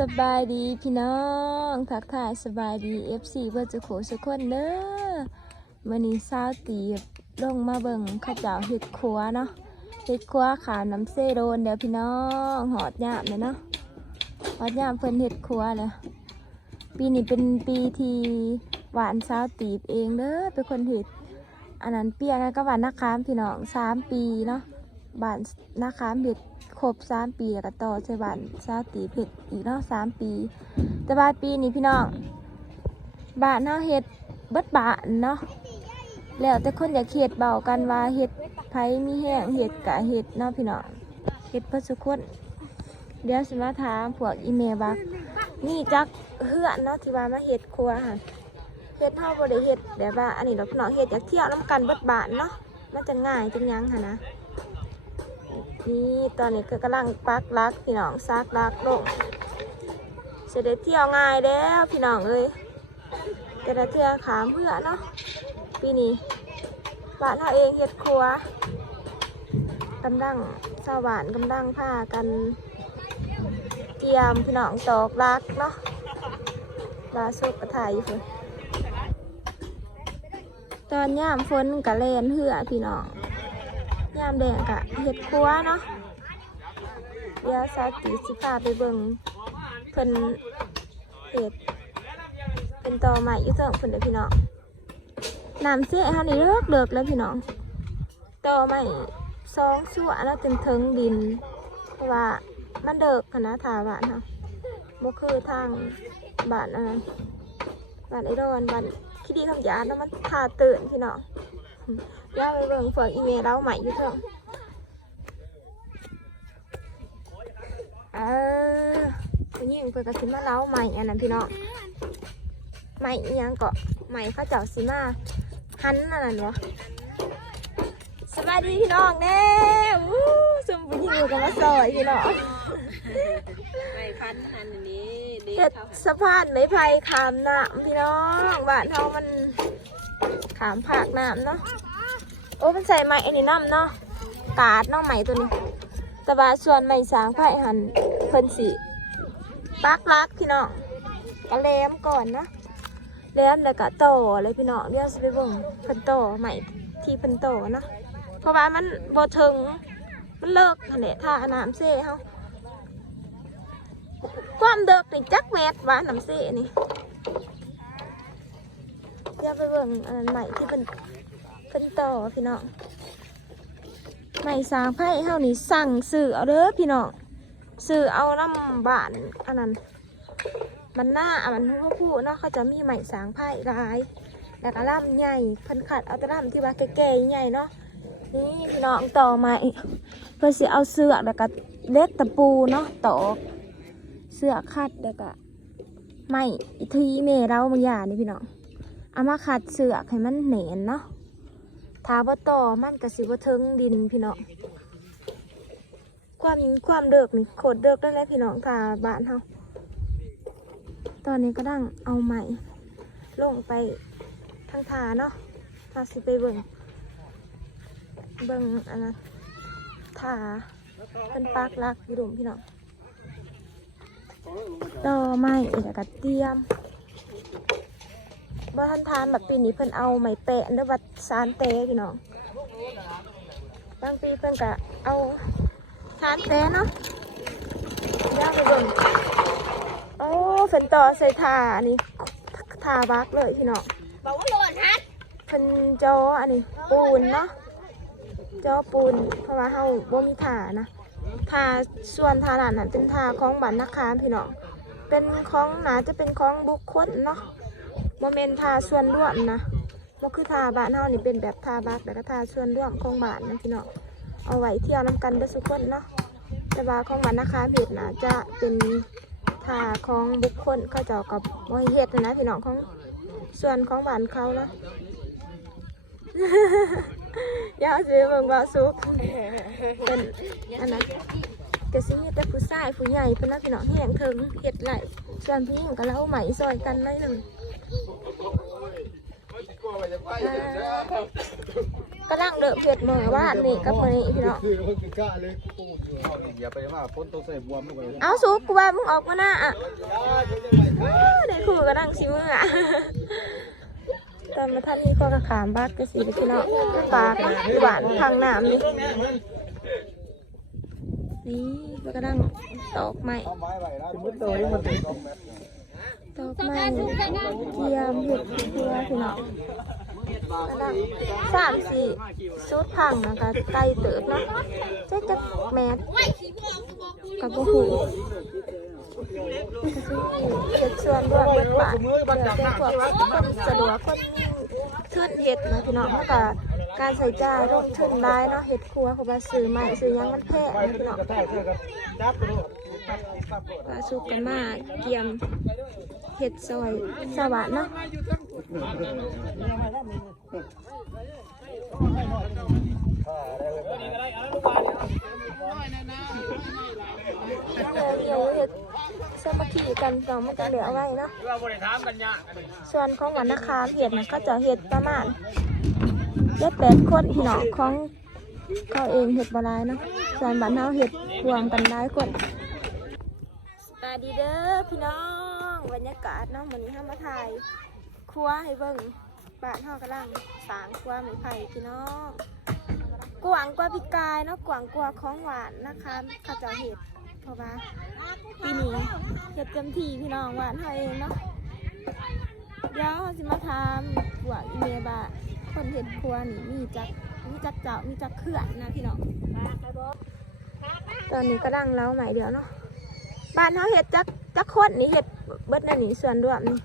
สบายดีพี่น้องทักทายสบายดี FC เพื่อจะโขสุกคนเด้อวันนี้ซาวตีบลงมาเบิ่งข้าวเจ้าเห็ดครัวเนาะเห็ดครัวขาน้ำเซโดนเดี๋ยวพี่น้องหอดยามเลยเนาะหอดยามเพิ่นเห็ดครัวเลยปีนี้เป็นปีที่หวานซาวตีบเองเด้อเป็นคนเห็ดอันนั้นเปียกก็หวานนักค้ามพี่น้องสามปีเนาะบานนักค้ามเห็ด ครบสามปีแล้วก็ต่อใช่บานซาตีเห็ดอีกเนาะสามปี แต่บาปีนี้พี่น้องบานเนาะเห็ดเบิดบานเนาะแล้วแต่คนอยากเห็ดเบากันว่าเห็ดไผมีแห้งเห็ดกะเห็ดเนาะพี่น้องเห็ดเพื่อสุกคนเดี๋ยวสิมาถามพวกอีเมลบักนี่จักเฮือนเนาะที่ว่ามาเห็ดครัวค่ะเฮ็ดเท่าบ่ได้เฮ็ดแบบว่าอันนี้ดอกพี่น้องเฮ็ดอยากเที่ยวน้ำกันเบิดบานเนาะมันจะง่ายจังยังค่ะนะ นี่ตอนนี้ก็กำลังปักลักพี่น้องซักลักลงจะได้เที่ยวง่ายแล้วพี่น้องเอ้ยแต่ละเที่ยวขามเพื่อเนาะปีนี้บ้านเราเองเฮ็ดครัวกำลังชาวบ้านกำลังพากันเตรียมพี่น้องตอกลักเนาะลาสุกกระถ่ายอยู่ตอนย่ามฝนกระเลนเหือพี่น้อง ยามแดงกะเห็ดครัวเนาะเดี๋ยวสาติสิพาไปเบิ่งเพิ่นเห็ดเป็นตอใหม่อยู่เถิงเพิ่นเด้อพี่น้องน้ำเสียเฮานี่เลิกเลิกแล้วพี่น้องตอใหม่สองชั่วแล้วจนถึงดินเพราะว่ามันเดิกคณะทาบ้านเฮาบ่คือทางบ้านอันนั้นบ้านไอรอนบ้านขี้ดีคำยาแล้วมันทาตื่นพี่น้อง ย่าไปเบิ่งเฟืองอีเมลเราใหม่อยู่เถอะเออผู้หญิงเปิดกระสิมาเล้าใหม่อันนั้นพี่น้องใหม่อีหยังเกาะใหม่เข้าเจ้าสิมาหันอันนั้นวะสบายดีพี่น้องแน่วู้สมผู้หญิงอยู่กับมาซอยพี่น้องไม่พันอันนี้เด็กเฮ็ดเขาสะพานไม้ไผ่ขามน้ำพี่น้องบ้านเฮามันขามผากน้ำเนาะ โอ้มันใส่ไม้อันนี้น้ำเนาะกาดเนาะไหมตัวนี้ แต่ว่าส่วนไม้สางไผ่หันเพิ่นสิปักลักพี่น้องกะแลมก่อนนะแลมแล้วก็ต่อเลยพี่น้องเดี๋ยวสิไปเบิ่งเพิ่นต่อใหม่ที่เพิ่นต่อเนาะเพราะว่ามันบ่ถึงมันเลิกนั่นแหละถ้าเอาน้ำเซ่เฮาความเดิกนี่จักแมทหวาน้ำเสนี่อย่าไปเบิ่งอันใหม่ที่เป็น เป็นต่อพี่น้องใหม่สางไพ่เฮานี่สั่งซื้อเอาเด้อพี่น้องซื้อเอาน้ำบานอันนั้นมันหน้าอันมันผู้ผู้เนาะเขาจะมีใหม่สางไพ่หลายแล้วก็ล่ำใหญ่พิ่นขัดเอาแต่ล่ำที่ว่าแก่ๆใหญ่เนาะนี่พี่น้องต่อใหม่เพื่อสิเอาเสือกแล้วก็เล็กตะปูเนาะตอกเสือคัดแล้วก็ไม่ทีเมเราบางอย่างนี่พี่น้องเอามาขัดเสือให้มันเหนนเนาะ ทาบ่ต่อมันกระสิบ่เทิงดินพี่น้องความความเดิกนี่โคตรเดิกได้แล้วพี่น้องทาบ้านเฮาตอนนี้ก็ดังเอาใหม่ ลงไปทางทาเนาะทาสิไปเบิ่งเบิ่งอันนั้นทาเป็นปากลักอยู่ดมพี่น้องต่อไม้แล้วก็เตรียม บ่ทันทานแบบปีนี้เพิ่นเอาไม้แปะหรือว่าสารเตะพี่น้องบางปีเพิ่นก็เอาสารเตะเนาะย่างไปเบิ่งโอ้เพิ่นต่อใส่ทาอันนี้ทาบักเลยพี่น้องบอกว่าโหลดฮัทเพิ่นจออันนี้ปูนเนาะจอปูนเพราะว่าเฮาบ่มีทานะทาส่วนทาด้านนั้นเป็นทาของบ้านนักคามพี่น้อง เป็นของหนาจะเป็นของบุคคลเนาะ มเมนทาส่วนร่วมนะมันคือทาบ้านเฮานี่เป็นแบบทาบักแล้วก็ทาส่วนร่วมของบ้านนะพี่น้องเอาไว้เที่ยวน้ำกันเด้อทุกคนเนาะแต่ว่าของบ้านนาคาเห็ดนะจะเป็นทาของบุคคลเข้าเจ้ากับมเฮ็ดนะพี่น้องของส่วนของบ้านเขาเนาะอยาเอาซื้อเบิ่งบ่สุกเป็นอันนั้นก็สิมีแต่ผู้ชายผู้ใหญ่เพิ่นน่ะพี่น้องแห้งเถิงเฮ็ดไหลส่วนผู้หญิงก็เล่าไหมซอยกันหน่อยหนึง กำลังเดือดเผ็ดมื้อวานนี่กับมื้อนี้พี่น้องคือมันคือกล้าเลยปูอยู่อย่าไปว่าพ้นตัวใส่บวมลงไปเอาสุกกูว่ามึงออกมาหน้าอะได้คู่ก็นั่งชิมืออะตอนมาท่านนี้ก็กระขามบักกระสีไปพี่น้องปากหวานทางน้ำนี่นี่มันก็นั่งตอกไม้เอาไม้ ไว้นะมันเป็นสอกไม้เทียมเห็ดเทียพี่น้องก็นั่งสามสี่ชุดพังนะคะไกลเติบนะเจ๊จะแมสกับบุหูเห็ดส่วนด้วยเบิดบาเดี๋ยวเป็นพวกคนสะดวกคนมีทุนเห็ดนะพี่น้องแล้วก็การใส่จ่ายลงทุนได้เนาะเห็ดครัวเขาว่าซื้อใหม่ซื้อยังมันแพงนะพี่น้องบไปเลยจับไปปลาสุกกันมากเกียม เห็ดซอยสวัสดเนาะเดี๋ยวเห็ดสามัคคีกันสองมันจะเหลือไว้เนาะส่วนของวานนาคามเห็ดนะก็จะเห็ดประมาณเจ็ดแปดคนพี่น้องของเขาเองเห็ดบหลายเนาะส่วนบ้านเฮาเห็ดรวมกันได้คนสวัสดีเด้อพี่น้อง บรรยากาศเนาะวันนี้ห้ามาถ่ายครัวให้เบิ่งบ้านเฮากำลังสางครัวไม้ไผ่พี่น้องกวางกว่าพี่กายเนาะกวางกว่าของหวานนะคะข้าเจ้าเห็ดเพราะว่าปีนี้เห็ดเต็มที่พี่น้องหวานเฮาเองเนาะเดี๋ยวเราสิมาทำว่าอีเมบาคนเห็ดครัวนี่มีจักมีจักเจ้ามีจักเขื่อนนะพี่น้องตอนนี้ก็ดังเล้าใหม่เดี๋ยวเนาะบ้านเขาเห็ดจักจักคนนี่เห็ด เบิดนั่นนี่ส่วนรวมนี่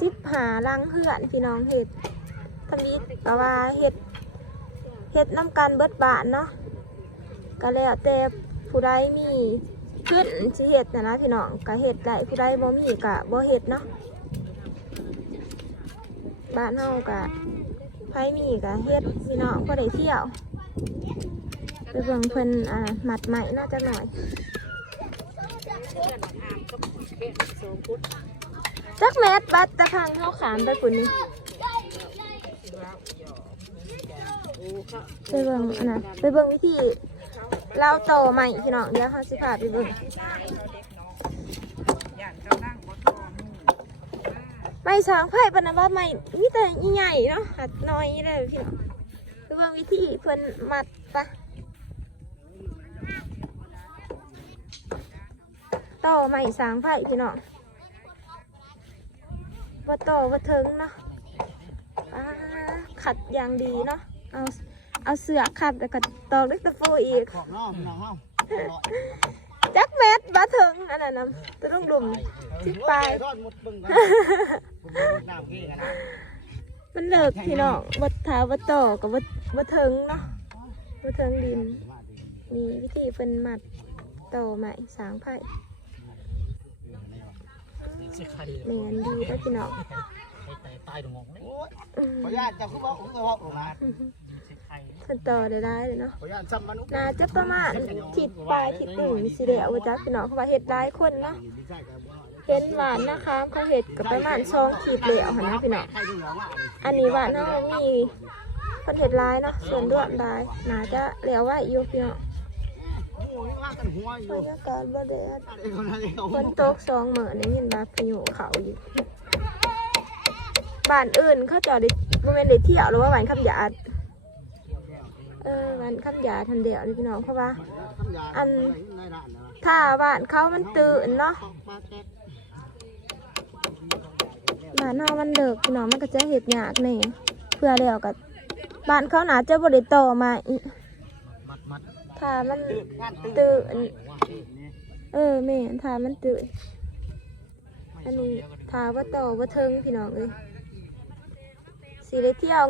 สิบหาลังเพื่อนพี่น้องเห็ดทำนี้แต่ว่าเห็ดเห็ดน้ำกันเบิดบานเนาะก็แล้วแต่ผู้ใดมีขึ้นสิเห็ดนะนะพี่น้องก็เห็ดได้ผู้ใดบ่มีก็บ่เห็ดเนาะบ้านเฮาก็ไผมีก็เห็ดพี่น้องพอได้เที่ยวไปเบิ่งเพิ่นอ่าหมัดใหม่น่าจะหน่อย จักแมตรบัตตะพังเข้าขามไปปุ่นนี่ไปเบิ่งอันนะไปเบิ่งวิธีเล่าโตใหม่พี่น้องเดี๋ยวเขาสิพาไปเบิ่งไม่สางไพ่ปนนะว่าไม่มีแต่ใหญ่เนาะหัดน้อยเลยพี่น้องไปเบิ่งวิธีเพิ่นมัดปะ ต่อใหม่สางไผ่พี่น้องว่าต่อว่าถึงเนาะขัดอย่างดีเนาะ เอาเอาเสือขัดแล้วก็ตอกด้วยตะปูอีกของน้องน้องเฮาจักเม็ดบาถึงอันนั้นนะตะลุงหลุมที่ปลายทอดหมดบึ้งกันน้ำกี้กันนะมันเลิกพี่น้องวัดเท้าวัดต่อกับวัดวัดถึงเนาะวัดถึงดิน มีวิธีเป็นหมัดต่อใหม่สางไผ่ แมนดีแล้วพี่น้องโอ้ยขออนุญาตจับคือว่าผมก็ว่าลงนะเพิ่นต่อได้ได้เลยเนาะขออนุญาตซ้ำมันน่าจะประมาณทิศปลายทิศหนึ่งสิเดียวจ้าพี่น้องเขาว่าเห็ดหลายคนเนาะเห็นหวานนะคะเขาเห็ดกับประมาณสองขีดเหลวหันนะพี่น้องใครดูแล้วว่าอันนี้หวานเนาะมีคนเห็ดหลายเนาะส่วนร่วมหลายน่าจะเหลวไว้อยู่พี่น้อง โอ้ยว่ากันหัวอบรยู่รยากาศบ่แดดอะไรคนนั้นเขาฝนตกสองเหมือนได้ยินบาพายุเขาอยู่บ้านอื่นเขาจอดได้บ่แม่นได้เที่ยวหรือว่าบ้านคำหยาดเออบ้านคำหยาดทันเดียวนี่พี่น้องเพราะว่า อันในร้านนะถ้าบ้านเขามันตื่นเนาะปลาแก๊กบ้านเฮามันเลิกพี่น้องมันก็จะเฮ็ดยากแน่เพื่อแล้วก็บ้านเขาน่าจะบ่ได้ต่อมาอีกมัดมัด ถ้ามันงานตื่นตื่นเออแม่นถ้ามันตื่นอันนี้ถ้าว่าต่อว่าเทิงพี่น้องเอ้ยสิได้เที่ยว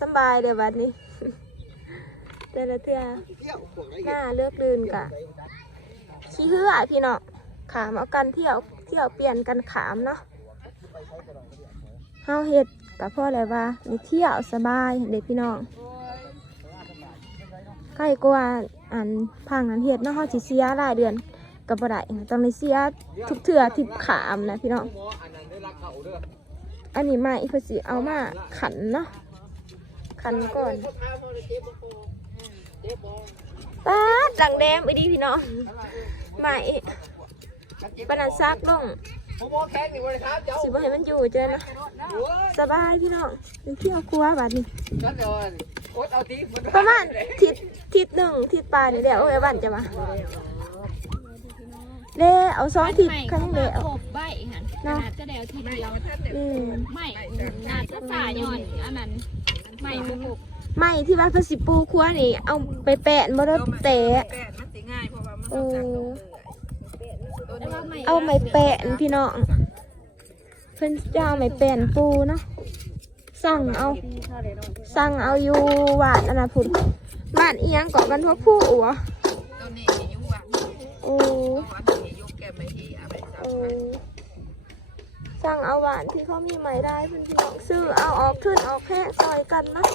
สำบายเด้อบัดนี้แต่ละเทื่อเที่ยวพวกไรหน้าเลือกลื่นกะขี้เหื่อพี่น้องขามเอากันเที่ยวเที่ยวเปลี่ยนกันขามเนาะเฮาเฮ็ดกับพ่ออะไรว่าได้เที่ยวสบายเด็กพี่น้อง ใกล้กว่าอันพังอันเฮ็ดเนาะเฮาสิเสียรายเดือนกับบ่ได้ต้องได้เสียทุกเทื่อที่ขามนะพี่น้องอันนี้ม่เพื่อสิเอามาขันเนาะขันก่อนป้าดหลังแดมไปดีพี่น้องใหม่ปนันซักลงผมบอกแข้งนี่วันครับเจ้าสิบ่ให้มันอยู่เจ้านะสบายพี่น้องไปเที่ยวครัวบัดนี้ กันก่อนโอ๊ตเอาตีมันประมาณทิศทิศหนึ่งทิศปลายนี่แหละโอ้ยวันจะมาเล่เอาสองทิศข้างเดียวขบใบหันขนาดจะแดวทีเดียวอืมไม่นาจะสายย่อนอันนั้นไม่บุกไม่ที่ว่าเพนสิปูครัวนี่ เอาไปแปะบ่ได้แตะแปดมันสิง่ายเพราะว่ามันเอต้องจับอตัวนี้เอาไม้แปะนพี่น้องเพิ่นจะเอาไม้แปะนปูเนาะ สั่งเอาสั่งเอาอยู่หวานอันนะพุ่นหวานอีหยังเกาะกันพวกผู้อัวตัวนี้มียุวะโอ้ตัวนี้มียุแกไม่ที่อะไรจับเออสั่งเอาหวานที่เขามีไม้ได้เพิ่นพี่น้องซื้อเอาออกทุนออกแค่ซอยกันเนาะ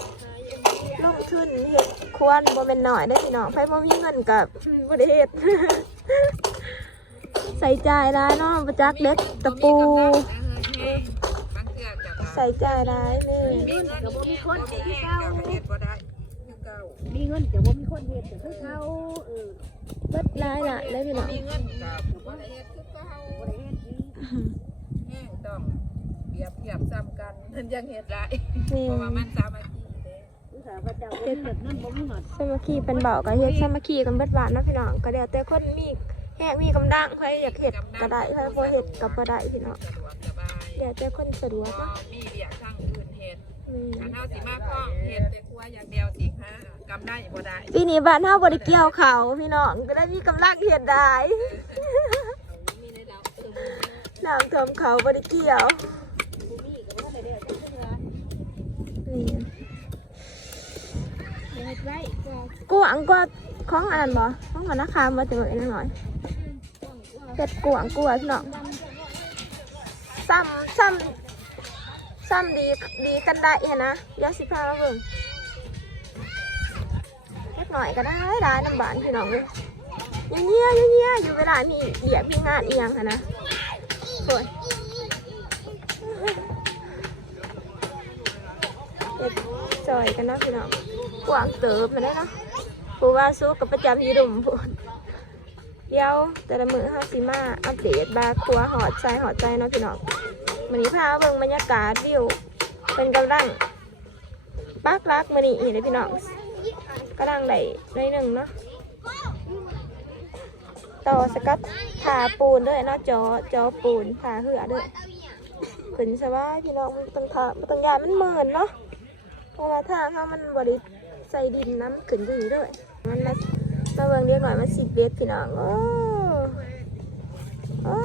ลงทุนเฮ็ดควรบ่แม่นน้อยได้อพี่น้องไผบ่มีเงินกับบ่ได้เฮ็ดใส่ใจร้ายเนาะประจักเล็กตะปูบางเทื่อจับ ใส่ใจร้ายนี่มีเงินกับบ่มีคนที่เก่าเฮ็ดบ่ได้คือเก่ามีเงินแต่ว่ามีคนเห็นแต่คือเขาเออเบิดร้ายละเลยพี่น้องมีเงินกับบ่ได้เฮ็ดคือเก่าบ่ได้เฮ็ดอีแห้งต้องเปรียบเทียบซ้ำกันมันยังเฮ็ดได้นี่เพราะว่ามันสามัคคีเด้อุตส่าห์พระเจ้าเห็นแบบนั้นบ่มีหอดสามัคคีเป็นเบากับเฮ็ดสามัคคีกันเบิดหวานเนาะพี่น้องก็เดี๋ยวแต่คนมีแหกมีกำลังใครอยากเฮ็ดก็ได้ใครบ่เฮ็ดก็บ่ได้พี่น้อง สะดวกสบายเดี๋ยวแต่คนสะดวกบ่เนาะมีเวียกทางอื่นเฮ็ดอืมอันเฮาสิมาคล้องเฮ็ดแต่ครัวอย่างเดียวสิฮะกำได้บ่ได้ปีนี้บ้านเฮาบ่ได้เกี่ยวเขาวพี่น้องก็ได้มีกำลังเฮ็ดได้มีในเราเออน้ำท่วมเขาบ่ได้เกี่ยวบ่มีก็บ่ได้เด้อเทื่อนี่เฮ็ดไว้ก็กวางกว่าของอันนั้นบ่ของมันราคาบ่จังเลยหน่อยต้องว่าเฮ็ดกวางกว่าพี่น้อง ซ้ำซ้ำซ้ำดีดีกันได้เห็นนะเดี๋ยวสิพาเบิ่งเล็กหน่อยก็ได้ได้น้ำบานพี่น้องเลยยงเงี้ยยงเงี้ยอยู่เวลามีเบียกมีงานเอียงค่ะนะสวยเฮ็ดจอยกันนะพี่น้องกวางเติบมาได้เนาะผู้ว่าสู้กับประจำยีดุมพูน เดี๋ยวแต่ละมือเฮาสิมาอัปเดตบาครัวหอดใจหอดใจเนาะพี่น้องมันนี้พาเบิ่งบรรยากาศวิวเป็นกำลังปักรักมันนี่เห็นไหมพี่น้องกำลังไหลหน่อยหนึ่งเนาะต่อสกัดทาปูนด้วยเนาะจอจอปูนทาเหือด้วยขึ้นสบายพี่น้องมันต้องทามันต้องยานมันเหมือนเนาะเพราะว่าทางเขามันบริใส่ดินน้ำขึ้นอยู่ด้วยมันมา มาเบิ่งเรียกหน่อยมันสิเบ็ดพี่น้องโอ้โอ้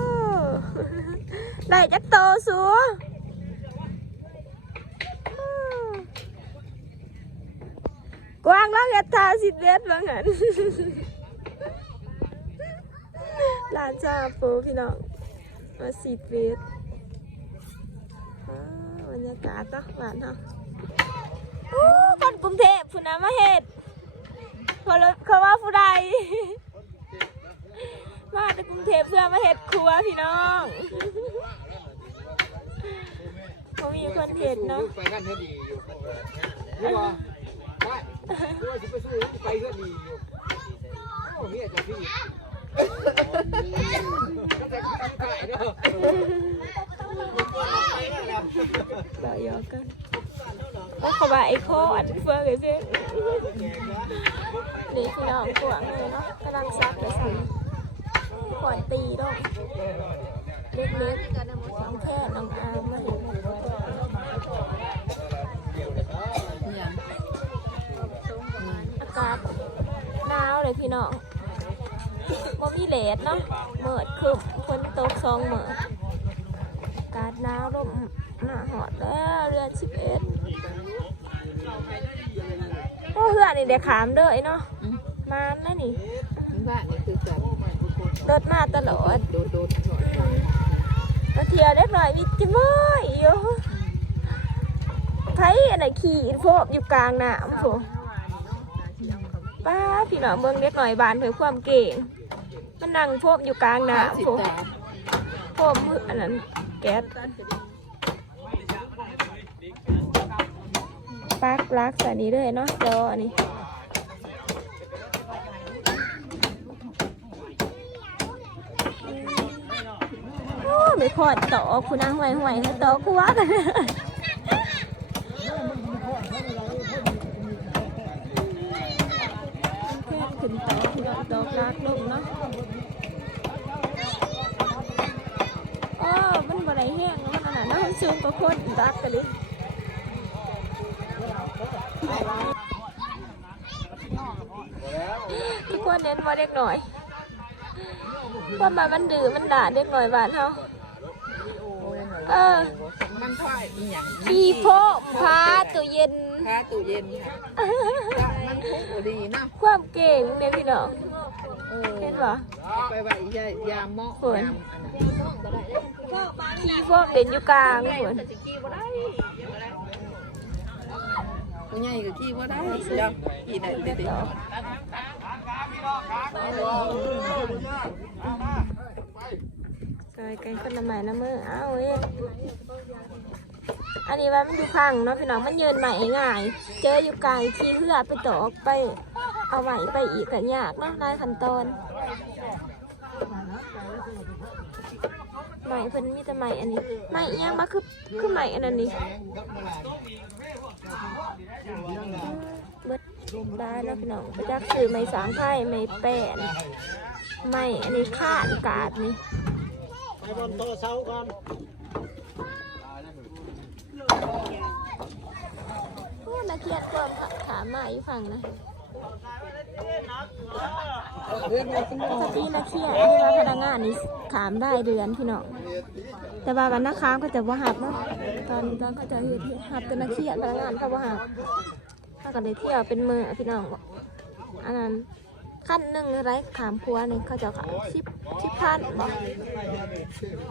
ได้จักโตสัวกวางแล้วเห็ดทาสิเบ็ดว่างั้นหลานชาปูพี่น้องมาสิเบ็ดอ้าวบรรยากาศเนาะหวานเนาะโอ้คนกรุงเทพผู้นำมาเห็ด เพราะเขาว่าผู้ใดมาจากกรุงเทพเพื่อมาเห็ดครัวพี่น้องเขามีคนเห็ดเนาะไปกันเฮ็ดดีอยู่รู้ว่าได้รู้ว่าสิไปสู้ไปเฮ็ดดีอยู่โอ้เมียเจ้าพี่ตั้งแต่ขายเด้อเราหยอกกันว่าเขาว่าไอ้โคอัดเฟืองเลยสิ นี่พี่น้องกวางเลยเนาะกำลังซักเลยสั่งก่อนตีด้วยเล็กๆสองแค่น้องอามมาเห็นอย่างอากาศหนาวเลยพี่น้องบ่มีเลดเนาะเมิดคึมฝนตกสองเมิดอากาศหนาวลมหนาหอดแล้วเรือนสิบเอ็ดโอ้เฮือนี่เดี๋ยวขามเด้อไอ้เนาะ มานนะนี่บ้านนี่คือแบบรถมาตลอดโดดโดดหน่อยมาเที่ยวเด็กหน่อยวิจิม้อยอยู่ไทยอะไรขี่อินโฟบอยู่กลางน้ำโถป้าพี่น้องเมืองเด็กหน่อยบานเผยความเก่งมันนั่งโฟบอยู่กลางน้ำโถโฟบมืออันนั้นแก๊สปักลักใส่นี้เลยเนาะจออันนี้ โอ้ ไม่พอดต่อคุณนางห่วยห่วยๆต่อกูว่ากันแค่ขึ้นต่อคุณเอาดอกลากลงเนาะโอ้มันบ่ได้แห้งมันอันนั้นเนาะมันสูงกว่าคนดักกันดิทุกคนเน้นว่าเด็กหน่อยว่ามามันดื้อมันด่าเด็กหน่อยบ้านเฮา เออ มันพ่อยอีหยังขี้โพกพาตัวเย็น พาตู้เย็นค่ะมันคุกบ่ดีเนาะความเก่งเนี่ยพี่น้องเออเห็นปะไปไว้ยายามเหมาะฝนยามขี้โพกเด่นอยู่กลางฝนผู้ใหญ่ก็ขี้บ่ได้เจ้าขี้ได้เด็ดกายกันคนละใหม่ละมืออ้าวเว้ยอันนี้ว่ามันอยู่พังเนาะพี่น้องมันเยืนใหม่ง่าย เจออยู่ไกลขี้เหือไปตอกไป เอาใหม่ไปอีกกันยากเนาะลายขั้นตอนใหม่เพิ่นมีแต่ใหม่อันนี้ใหม่อิหยังมาคือคือใหม่อันนั้นนี่เบิดได้แล้วพี่น้องไปจักซื้อไม้สางไผ่ไม้แป้นไม้อันนี้ขานกาดนี่ ไปบนโต๊ะเสาก่อนโอ้นาเคียดความขามาอยู่ฝั่งนะเรื่องอะไรที่ปกตินาเคียดที่ว่าพนักงานนี่ขามได้เดือนพี่น้องแต่ว่าวันนักค้ามก็จะว่าหับเนาะตอนตอนเขาจะเห็นหับแต่นาเคียดพนักงานเขาว่าหับถ้าก็ได้เที่ยวเป็นมือพี่น้องอันนั้นขั้นหนึ่งไรขามครัวนี่เขาจะขายสิบ สิบพันบอก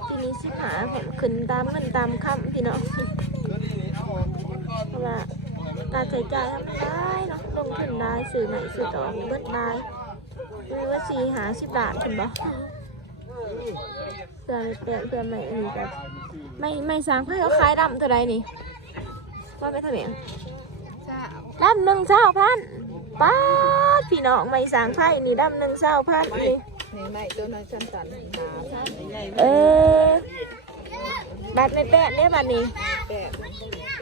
ทีนี้สิบหาผลขึ้นตามเงินตามคำพี่น้องเพราะว่าการใช้จ่ายทำได้เนาะลงทุนได้ซื้อใหม่ซื้อต่อเบิดได้มีว่าสี่หาสิบบาทถึงบ่เพื่อไม่เปลี่ยนเพื่อไม่อันนี้แบบไม่ไม่สร้างให้เขาขายดำเท่าไรนี่ว่าไม่ทำเองเจ้าดำหนึ่งเศร้าพันป้าดพี่น้องไม่สร้างไพ่นี่ดำหนึ่งเศร้าพันนี่ นี่ไม่ตัวน้อยชั้นตันหาชั้นใหญ่เออบัตรไม่แปะเนี่ยบัตรนี้แปด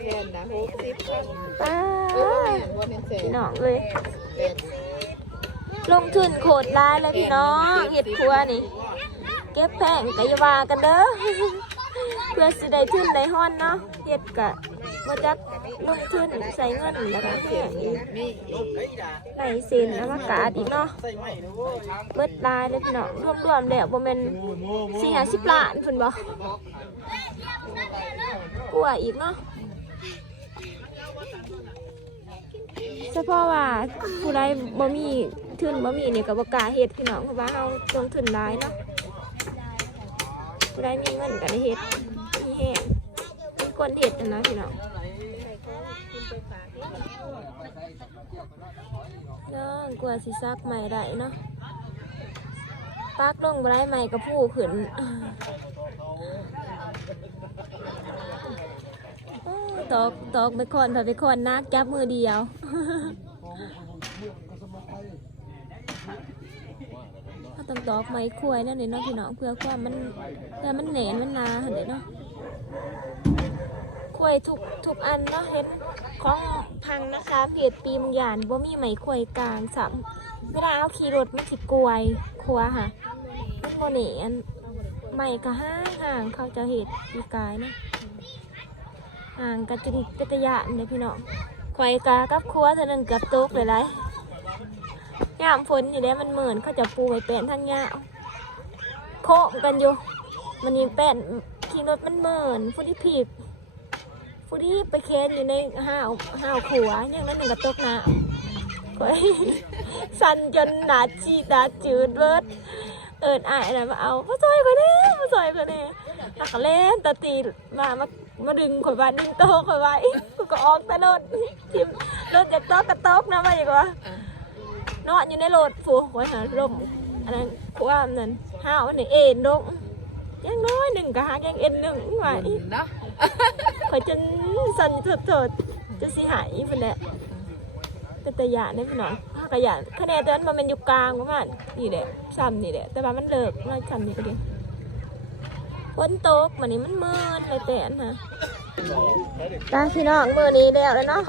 แผ่นนะหกสิบพันป้าเออดว่าเป็นเศษพี่น้องเลยแปดลงทุนโคตรร้ายเลยพี่น้องเห็ดครัวนี่ เก็บแพงกะอยาวากันเด้อเพื่อสิได้ทุนได้ฮ้อนเนาะเฮ็ดกะมาจัก ลงทุนใส่เงินแล้วก็แห้งอีกมีได้เซ็นอมากาศอีกเนาะเบิดลายเลยพี่น้องรวมๆแล้วบ่แม่น4-50ล้านเพิ่นบ่กลัวอีกเนาะเฉพาะว่าผู้ใดบ่มีทุนบ่มีเนี่ยก็บ่กล้าเฮ็ดพี่น้องเพราะว่าเฮาลงทุนหลายเนาะผู้ใดมีเงินก็ได้เฮ็ดมีแห้งมีคนเฮ็ดนะพี่น้อง น้องกลัวสิซักใหม่ได้เนาะปักลงได้ใหม่ก็ผู้ขึ้นตอกตอกไปคอนถ้าไปคอนนักจับมือเดียวถ้าต้องตอกไม้ควยนั่นเองเนาะพี่น้องเพื่อความมันเพื่อมันแหนนมันนาเหันเด้เนาะควยทุกทุกอันเนาะเห็นของ พังนะคะเพจปีมงยานบ่มีไหมควยกลางสัมเวลาเอาขี่รถมันสิกลวยครัวค่ะมันโมเนอันไม้ก็ห่างห่างเขาจะเห็ดปีกายนะห่างกันจนเป็นตะยานเลยพี่น้องควยกากับครัวเท่านึงเกือบตกเลยไรยามฝนอยู่แล้วมันเหมือนเขาจะปูไว้แป้นทางยาวโคกันอยู่มันยิงแป้นขี่รถมันเหมือนฟูดี้ผิด ฟูดี้ไปเค้นอยู่ในห้าวห้าวขัวอย่างนั้นหนึ่งกับตกน้ำข่อยสั่นจนหนาจีดหนาจืดเบิดเอินอายนะมาเอาพ่อซอยคนนี้พ่อซอยคนนี้หักเล่นตะตีมามามาดึงข่อยบ้านดึงโตะข่อยไว้กูก็ออกต่รถทิมรถจะตกกระตกนะมาดีกว่านอนอยู่ในรถฟูไว้หาลมอันนั้นว่าอันนั้นห้าวอันนี้เอ็นลงยังน้อยหนึ่งก็หางยังเอ็นหนึ่งไว้เนาะ ขอยจนสั่นสดๆจะสิหายพุ่นแหละเป็นตะยานได้พี่น้องพักกระยานคะแนนเดินมาเป็นอยู่กลางประมาณนี่แหละซ้ำนี่แหละ แต่ว่ามันเลิกน้อยซ้ำนี่ก็ดีฝนตกมันนี้มันมืดเลยแต่นะตาพี่น้องมือนี้แล้วเลยเนาะ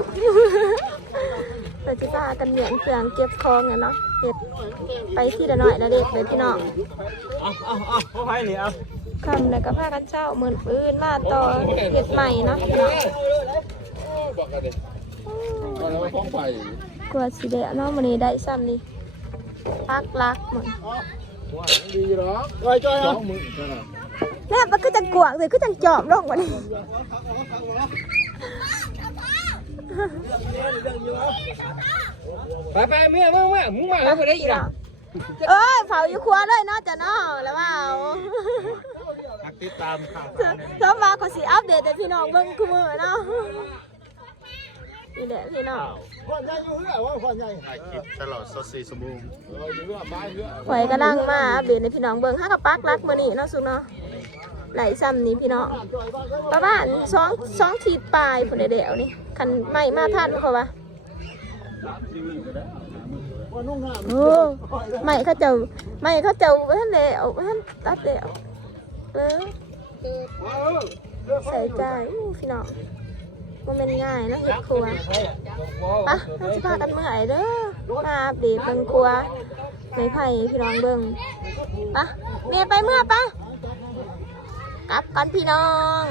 เราจะพากันเหยียนเครื่องเก็บของเนาะเด็ดไปที่ละหน่อยละเด็ดเลยพี่น้องเอาเอาเอาพ่อไผ่นี่เอา คำแล้วก็พากันเช่าหมื่นปืนมาต่อเห็ดใหม่เนาะพี่น้องบอกกันดิก็แล้วฟ้องไปกลัวสิเดะเนาะมันนี้ได้ซ้ำนี่ปักลักเหมือนดีหรอจอยจอยสองมือกันนะแม่มันก็จะกวางเลยก็จะจอบลงกว่านี้ไปไปเมียมึงมามึงมาแล้วบ่ได้อีกอะเอ้ยเผาอยู่ครัวเลยเนาะจ้ะเนาะแล้วว่าเอา ติดตามข่าวชอบมาขอสิอัปเดตให้พี่น้องเบิ่งคู่มือเนาะนี่แหละพี่น้องคนใหญ่อยู่เรื่อยว่าคนใหญ่ถ่ายคลิปตลอด24ชั่วโมงเอออยู่เรื่อยไปเรื่อยข่อยกำลังมาอัปเดตให้พี่น้องเบิ่งห้ากับปักลักมื้อนี้เนาะสุกเนาะไหลซ้ำนี่พี่น้องประมาณสองสองขีดปลายพุ่นเดียวนี่คันไม่มาทันเขาว่าว่านุ่งห่มโอ้ไม่เขาเจ้าไม่เขาเจ้าท่านแล้วท่านตัดแล้ว เออใส่ใจอู้พี่น้องมันเป็นง่ายนะเห็ดครัวปะเราจะพากันเมื่อไหร่เด้อมาปเดตเบิ่งครัวไม่ไผ่พี่น้องเบิ่งปะเมียไปเมื่อปะกลับกันพี่น้อง